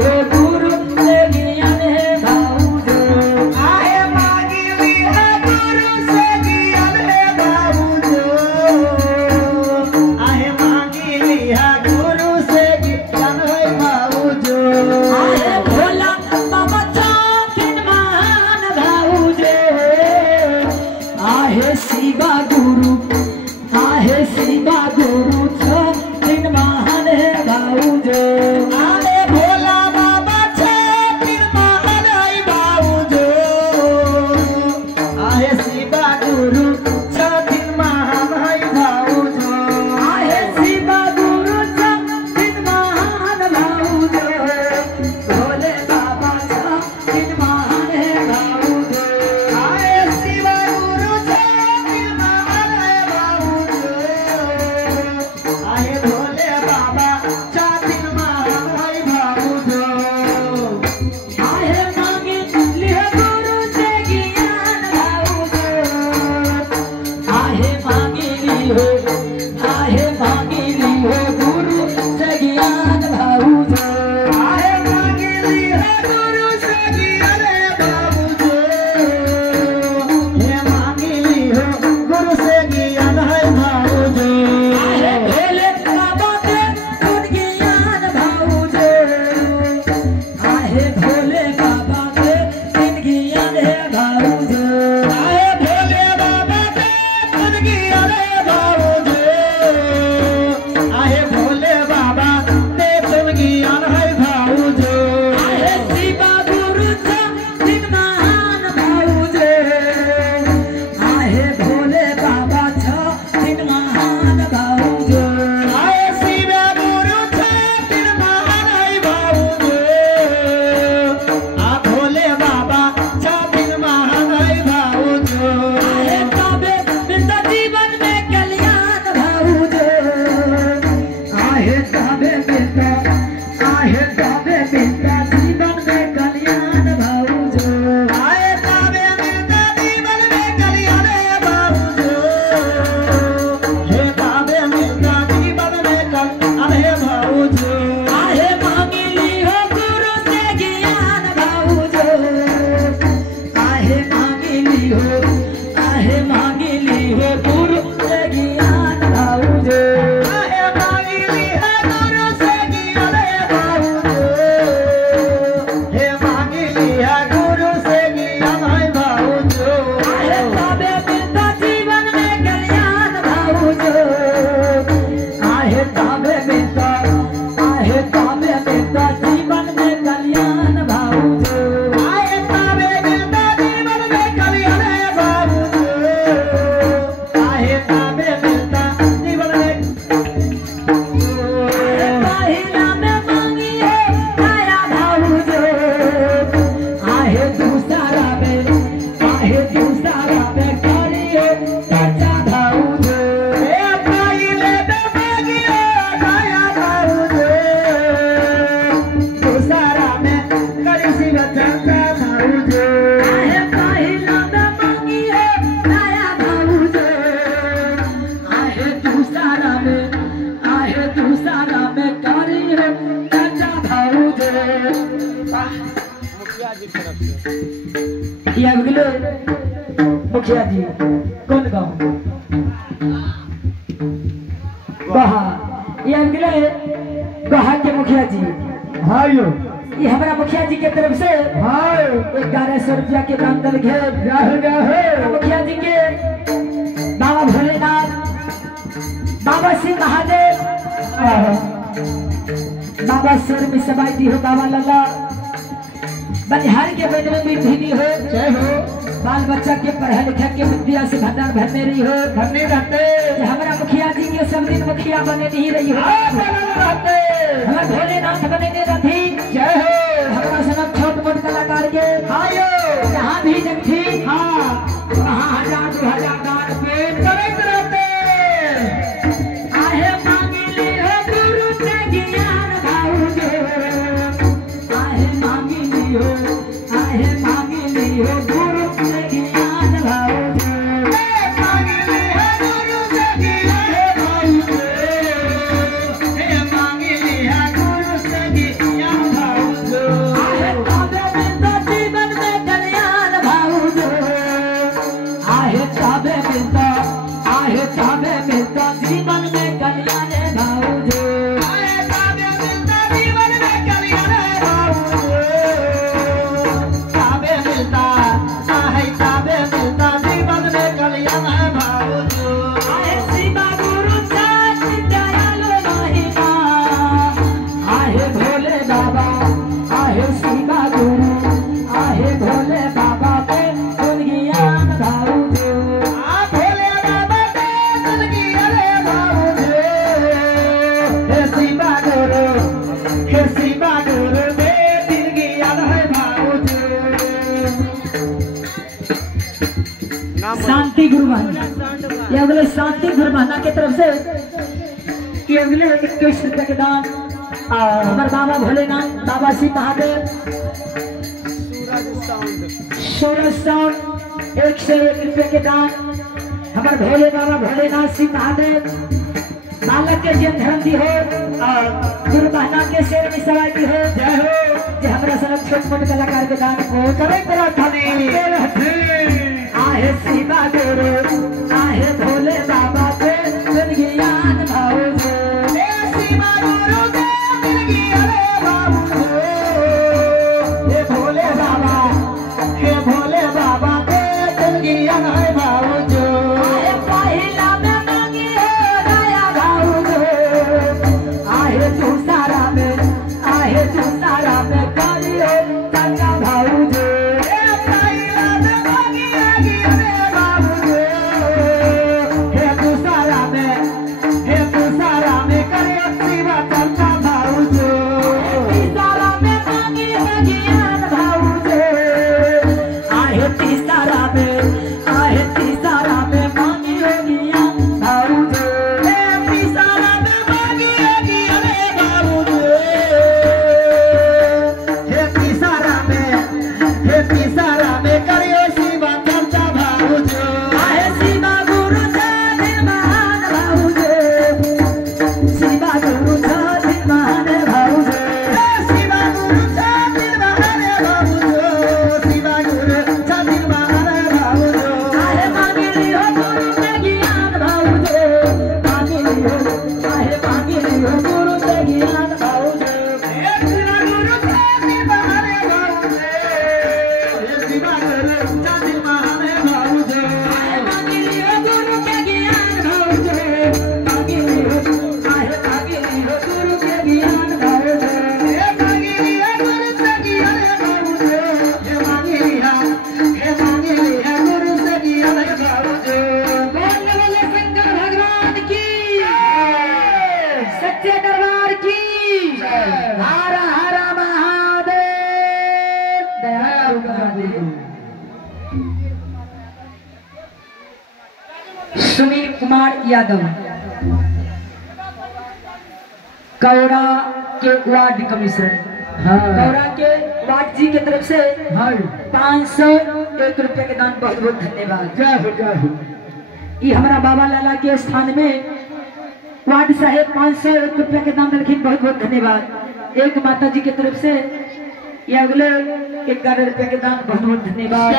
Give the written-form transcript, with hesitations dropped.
हो गुरु से ज्ञान है भाऊजो आहे मांगी ली है गुरु से ज्ञान है भाऊजो आहे मांगी ली है गुरु से ज्ञान है भाऊजो आहे भोला बाबा चांद महान भाऊजो आहे शिवा गुरु दिन महान है भाऊजो आले भोला बाबा दिन महान है भाऊजो आहे शिवा गुरु दिन महान है भाऊजो आहे शिवा गुरु दिन महान भाऊजो भोले बाबा दिन महान है भाऊजो आहे शिवा गुरु दिन महान है भाऊजो आहे भोले बाबा दिन महान है भाऊजो आहे मांगी ली है गुरु से ज्ञान भाऊजो आहे मांगी ली हो गुरु से ज्ञान भाऊजो आहे मांगी ली है गुरु से ज्ञान भाऊजो हे मांगी ली हो गुरु से ज्ञान है भाऊजो आहे भोले बाबा के गुण ज्ञान भाऊजो आहे भोले बाबा के गुण ज्ञान है भाऊजो आहे भोले बाबा के गुण ज्ञान है भाऊजो आहे भोले बाबा के गुण ज्ञान है भाऊजो आहे शिवा गुरु दिन महान भाऊजो आहे भोले बाबा दिन महान भाऊजो आहे शिवा गुरु दिन महान है भाऊजो आ भोले बाबा दिन महान है भाऊजो आहे तबे बिंदा जीवन में कल्याण भाऊजो आहे तबे बिंदा जीवन में कल्याण भाऊजो आहे तबे बिंदा जीवन में कल्याण भाऊजो हे तबे बिंदा जीवन में कल्याण भाऊजो आहे मांगी ली हो गुरु से ज्ञान भाऊजो आहे मांगी ली हो गुरु से ज्ञान भाऊजो आहे मांगी ली है गुरु से ज्ञान भाऊजो हे मांगी ली है गुरु से ज्ञान है भाऊजो आहे तबे बिंदा जीवन में कल्याण भाऊजो आहे तबे बिंदा जीवन में कल्याण भाऊजो आहे तबे बिंदा जीवन में कल्याण भाऊजो आहे तबे बिंदा जीवन में पहिला में मांगी है दया भाऊजो आहे दूसरा में करी है सच्चा भाऊजो हे पहिले में मांगी है दया भाऊजो दूसरा में करी शिव सच्चा भाऊजो आहे पहिला में मांगी है दया भाऊजो आहे दूसरा में करी है सच्चा भाऊजो ये अगले मुखिया जी कौन गाँव बहा ये अगले बहा के मुखिया जी भाइयों ये हमारा मुखिया जी के तरफ से 1100 रुपया के दान दल मुखिया जी के बाबा भोलेनाथ बाबा शिव महादेव बाबा सर में सबाई दी हो बाबा लल्ला बनिहार के बेटे में भी हो जय हो बाल बच्चा के पढ़ा लिखा के विद्या से भंडार भरने रही हो भरने रहते हमारा मुखिया जी के सब दिन मुखिया बने नहीं रही हो हमारे भोलेनाथ बने नहीं रहती जय हो हमारा सनक छोट मोट कलाकार के आयो जहाँ भी जगती हाँ वहाँ 1000-2000 दान पे करते रहते आहे मांगी ली हो गुरु से ज्ञान भाऊजो आहे मांगी ली हो गुरु से ज्ञान भाऊजो मांगी ली हो गुरु से ज्ञान भाऊजो मांगी ली है गुरु से ज्ञान भोले बाबा आहे शिवा गुरु आहे भोले बाबा पे दुनियान भाऊ दे भोले बाबा पे दुनिया रे भाऊ दे हे शिवा गुरु दे दुनियान है भाऊ दे शांति गुरु महाना ये अगले शांति गुरु महाना की तरफ से ये अगले 21 रुपए के दान हमारे बाबा भोलेनाथ बाबा शिव महादेव सूरज साउंड 101 रुपए के दान हमारे भोले बाबा भोलेनाथ शिव महादेव बालक के जन धर्म दी हो गुरु महाना के शेर में सवाई दी हो जय हो जे हमारा सब छोट मोटे कलाकार के दान को करे तेरा थाने आहे शिवा गुरु आहे भोले बाबा पे दुनियान भाऊ दे शिवा गुरु दे दुनिया रे बाबू दे हे भोले बाबा पे दुनियान है भाऊ जो आहे पहिला में मांगी है दया भाऊ जो आहे तू सारा में करियो चाचा भाऊ जो सुनील कुमार यादव कौड़ा के वार्ड कमिश्नर कौड़ा के वार्ड जी की तरफ से 501 रुपए के दान बहुत बहुत धन्यवाद। ये हमारा बाबा लाला के स्थान में वार्ड साहेब 501 रुपए के दान रखी बहुत बहुत धन्यवाद। एक माता जी की तरफ से ये अगले 11 रुपए के दान बहुत बहुत धन्यवाद।